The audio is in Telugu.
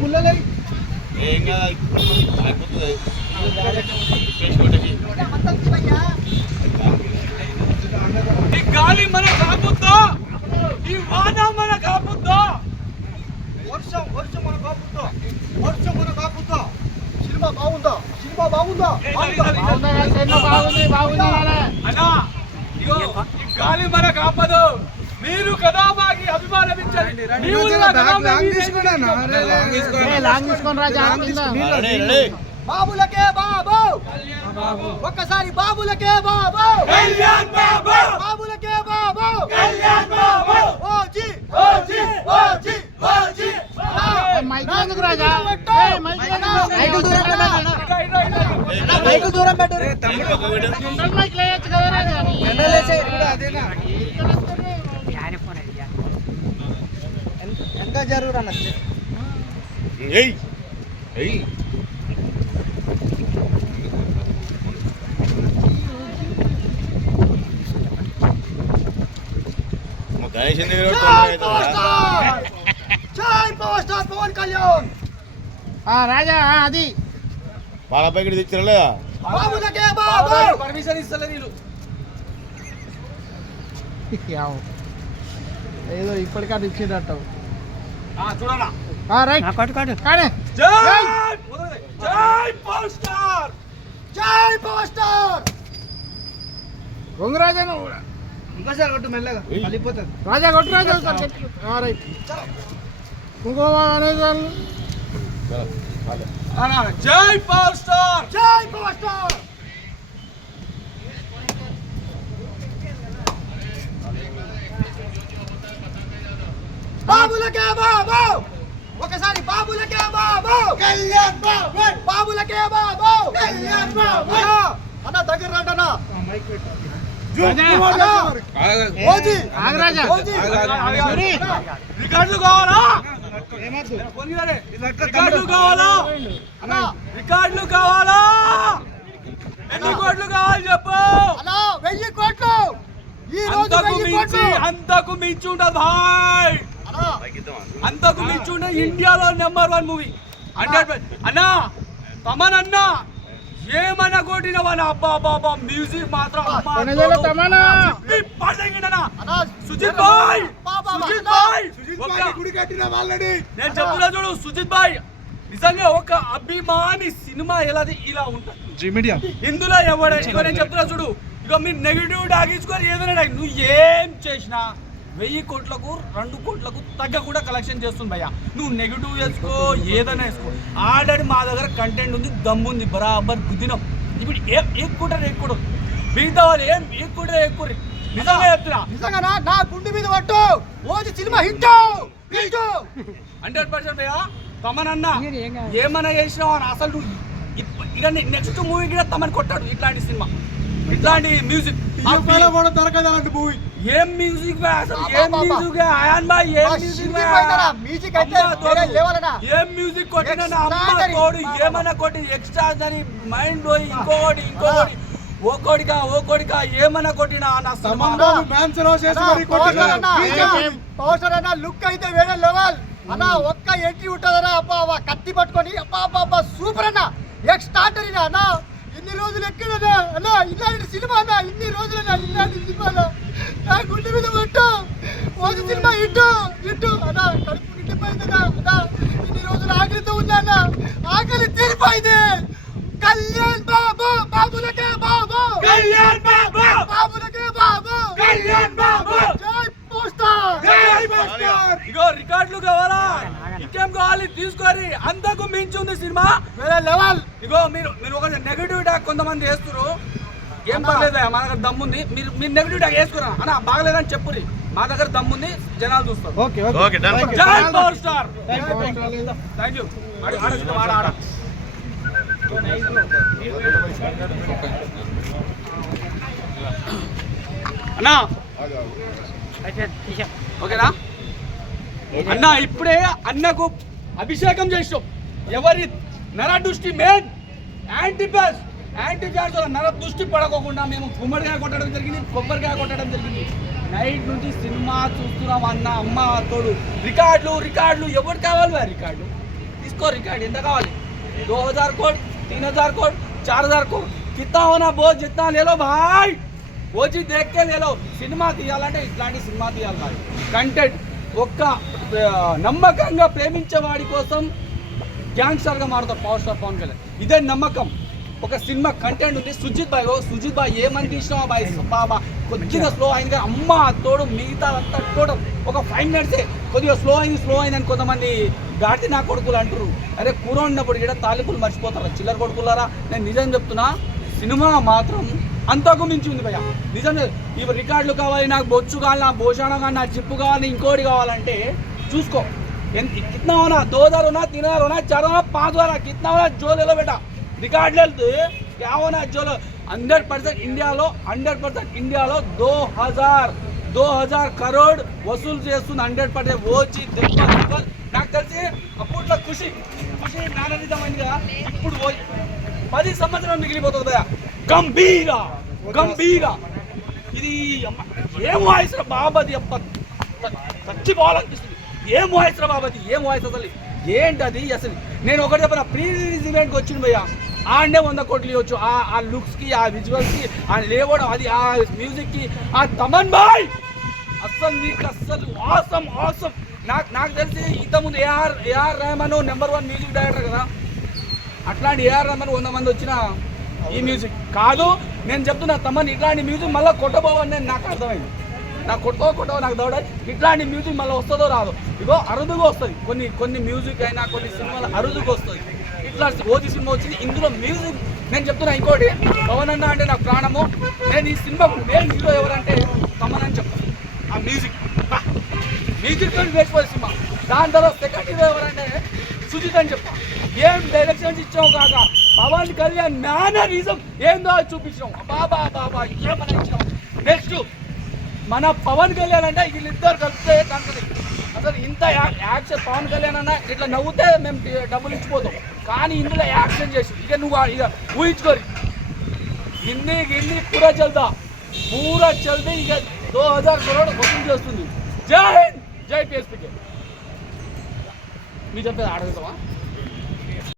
పుల్లలే ఈ గాలి మన కాపుద్దా, ఈ వాన మన కాపుద్దా, వర్షం మన కాపుద్దా, వర్షం మన కాపుద్దా. సినిమా బాగుందా? సినిమా బాగుందా? అన్నా ఇగో ఈ గాలి మన కాపదు. మీరు కదా మాకి అభిమానమించాలి. బాబులకే బాబు, ఒక్కసారి బాబులకే బాబు, బాబులకే బాబు, ఓజీ ఓజీ ఓజీ ఓజీ. మైకులు దూరం పెట్టరు. ఎంత జరుగురు అన్న పవర్ స్టార్ పవన్ కళ్యాణ్ రాజా. అది వాళ్ళపై ఇక్కడ తెచ్చారా? బాబులకే బాబు పర్మిషన్ ఇస్తలే నీళ్ళు. ఏదో ఇప్పటికీ ఇచ్చేటట్టు చూడరా. జై పవర్ స్టార్, జై పవర్ స్టార్. రాజా ఇంకోసారి కొట్టు మెల్లగా కలిపోతుంది. రాజా కొట్టు రాజా రైట్. ఇంకో జై పవర్ స్టార్, జై పవర్ స్టార్. బాబులకే బాబు, ఒకసారి బాబులకే బాబు, కళ్యాణ్ బాబు, బాబులకే బాబు, కళ్యాణ్ బాబు. అన్న దగ్గర రండి అన్న. రికార్డులు కావాలా? రికార్డులు కావాలా? రికార్డులు కావాలా? ఎన్ని కోట్లు కావాలి చెప్పు. 1000 కోట్లు. ఈ రోజు అంతకు మించి ఉండదు భాయ్, అంతకు మించి ఉండదు. ఇండియాలో నెంబర్ 1 మూవీ 100. అన్నా తమన్ అన్నా ఏమన్నా కొట్టినవన్నా, అబ్బా బాబా మ్యూజిక్ మాత్రం సుజిత్ బాయ్, సుజిత్ బాయ్ నేను చెప్తున్నా చూడు. సుజిత్ బాయ్ నిజంగా ఒక అభిమాని సినిమా ఇలా ఉంటుంది. ఇందులో ఎవడో నేను చెప్తున్నా చూడు. ఇక మీరు నెగిటివ్ డాగించుకొని ఏదైనా నువ్వు ఏం చేసినా 1000 కోట్లకు 2 కోట్లకు తగ్గ కూడా కలెక్షన్ చేస్తుంది భయ్యా. నువ్వు నెగిటివ్ వేసుకో, ఏదైనా వేసుకో. ఆల్రెడీ మా దగ్గర కంటెంట్ ఉంది, దమ్ముంది, బరాబర్ గుద్దినం. ఇప్పుడు ఎక్కువ మిగతా వాళ్ళు ఏం ఎక్కువ నిజంగా చెప్తున్నా. నిజంగా నా గుండె మీద పట్టు. ఓజీ సినిమా హిట్ 100% భయ్యా. తమనన్నా ఏమన్నా చేసినావు అని అసలు నువ్వు ఇక నెక్స్ట్ మూవీ కూడా తమని కొట్టాడు. ఇట్లాంటి సినిమా, ఇట్లాంటి మ్యూజిక్ మూవీ. ఏం మ్యూజిక్ ఏం మ్యూజిక్ అయాన్ బాయ్, ఏం మ్యూజిక్ కొట్టిన అమ్మ తోడు ఏమన్నా కొట్టి ఎక్స్ట్రా అని మైండ్ పోయి ఇంకోడిగా ఏమన్నా కొట్టినా నా సినిమా లుక్ అయితే వేరే లెవెల్ అన్న. ఒక్క ఎంట్రీ ఉంటుందన్నా, అబ్బా కత్తి పట్టుకొని అబ్బా సూపర్ అన్న. ఎక్స్ట్రాడనరీ అన్న. ఇన్ని రోజులు ఎక్కడన్నా అన్న ఇలాంటి సినిమా అన్న, ఇన్ని రోజులు ఇలాంటి సినిమా నా గుండె మీద పట్టు. ఓజీ సినిమా ఇటు అన్న. కడుపు నిండిపోయిందన్నా అన్న. ఇన్ని రోజులు ఆకలితో ఉన్నా అన్న, ఆకలి తీరిపోయింది. కళ్యాణ్ బాబు, బాబులకే బాబు, కళ్యాణ్ బాబు, బాబులకే బాబు, కళ్యాణ్ బాబు. జై పోస్టర్, జై పోస్టర్. ఇగో రికార్డులు కావాలా? ఇంకేం కావాలి తీసుకోరి. అంతకు మించి ఉంది సినిమా, వేరే లెవెల్. ఇగో మీరు ఒక నెగటివ్ టాక్ కొంతమంది వేస్తున్నారు. ఏం పర్లేదు, మా దగ్గర దమ్ముంది. మీరు నెగటివ్ టాక్ వేసుకురా అన్న, బాగలేదని చెప్పురి. మా దగ్గర దమ్ముంది, జనాలు చూస్తారు. జై పవర్ స్టార్. Thank you. అన్నా ఓకేనా అన్న? ఇప్పుడే అన్నకు అభిషేకం చేసాం. ఎవరి నర దృష్టి మెయిన్ యాంటీఫాస్ నర దృష్టి పడకోకుండా మేము గుమ్మడికాయ కొట్టడం జరిగింది, కొబ్బరికాయ కొట్టడం జరిగింది. నైట్ నుంచి సినిమా చూస్తున్నాం అన్న. అమ్మ తోడు రికార్డులు ఎవరు కావాలి రికార్డులు इसको रिकॉर्ड ఎంత కావాలి 2000 कोड 3000 कोड 4000 कोड कितना होना बोल जितना ले लो भाई वो चीज देख के ले लो సినిమా తీయాలంటే ఇట్లాంటి సినిమా తీయాలి భాయ్ కంటెంట్ ఒక్క నమ్మకంగా ప్రేమించే వాడి కోసం గ్యాంగ్స్టర్ గా మారుతారు పవర్ స్టార్ పవన్ కళ్యాణ్ ఇదే నమ్మకం ఒక సినిమా కంటెంట్ ఉంది సుజిత్ బాయ్ ఏమని తీసినా బాయ్ బాబా కొద్దిగా స్లో అయింది కానీ అమ్మ తోడు మిగతా అంతా టోటల్ ఒక 5 minutes కొద్దిగా స్లో అయిందని కొంతమంది గాడి నా కొడుకులు అంటారు అరే కూర ఉన్నప్పుడు ఇక్కడ తాలింపులు మర్చిపోతారా చిల్లర కొడుకులారా నేను నిజం చెప్తున్నా సినిమా మాత్రం అంతకు మించి ఉంది భయ్య నిజం ఇవి రికార్డులు కావాలి నాకు బొచ్చు కావాలి నా భోషణ కావాలి నా జిప్పు కావాలి ఇంకోటి కావాలంటే చూసుకో कितना होना 2000 होना 3000 होना 4000 होना 5000 कितना होना जो ले लो बेटा रिकॉर्ड ले लो क्या होना जो 100% इंडिया लो 2000 करोड़ वसूल చేస్తుంది 100% वो चीज देखो నాకు తెలిసి అప్పట్లో ఖుషి మేనరిజం అయింది కదా ఇప్పుడు 10 సంవత్సరాలు మిగిలిపోతుంది భయ్యా గంభీర ఇది ఏం వాయిస్ రా బాబాది అప్ప చచ్చిపోవాలనిపిస్తుంది ఏం వాయిస్ రా బాబాది ఏం వాయిస్ అసలు ఏంటది అసలు నేను ఒకటి చెప్పిన ప్రీ రిలీజ్ ఈవెంట్కి వచ్చింది భయ్యా ఆడే 100 కోట్లు ఇవ్వచ్చు ఆ లుక్స్కి ఆ విజువల్స్కి ఆ లేవడం అది ఆ మ్యూజిక్కి ఆ తమన్ బాయ్ అస్సలు నీకు అస్సలు ఆసం నాకు తెలిసి ఇంతకుముందు A R Rahman number 1 music director కదా అట్లాంటి ఏఆర్ రెహమాన్ 100 మంది వచ్చిన ఈ మ్యూజిక్ కాదు నేను చెప్తున్నా తమన్ ఇట్లాంటి మ్యూజిక్ మళ్ళీ కొట్టబోవని నేను నాకు అర్థమైంది నాకు కొట్టవో నాకు దౌడాలి ఇట్లాంటి మ్యూజిక్ మళ్ళీ వస్తుందో రాదో ఇగో అరుదుగా వస్తుంది కొన్ని మ్యూజిక్ అయినా కొన్ని సినిమాలు అరుదుగా వస్తుంది ఇట్లా ఓజీ సినిమా వచ్చింది ఇందులో మ్యూజిక్ నేను చెప్తున్నా ఇంకోటి పవన్ అన్న అంటే నాకు ప్రాణము నేను ఈ సినిమాకు మెయిన్ హీరో ఎవరంటే తమన్ అని చెప్తాను ఆ మ్యూజిక్ తోటి వేసిపోయే సినిమా దాని తర్వాత సెకండ్ హీరో ఎవరంటే సుజిత్ అని చెప్తా ఏం డైరెక్షన్స్ ఇచ్చావు కాక పవన్ కళ్యాణ్ మేనరిజం ఏందో చూపించాం బాబా ఏమన్నా ఇచ్చాం నెక్స్ట్ మన పవన్ కళ్యాణ్ అంటే వీళ్ళిద్దరు కలిస్తే కంటది అసలు ఇంత యాక్షన్ పవన్ కళ్యాణ్ అన్న ఇట్లా నవ్వుతే మేము డబ్బులు ఇచ్చిపోతాం కానీ ఇందులో యాక్షన్ చేసి ఇక నువ్వు ఇక ఊహించుకోరు గిన్ని పూరా చల్దా ఇక 2000 కరోడ్ వసూలు చేస్తుంది జై హింద్ జై PSPK మీ చెప్పేది ఆడగలుగుతావా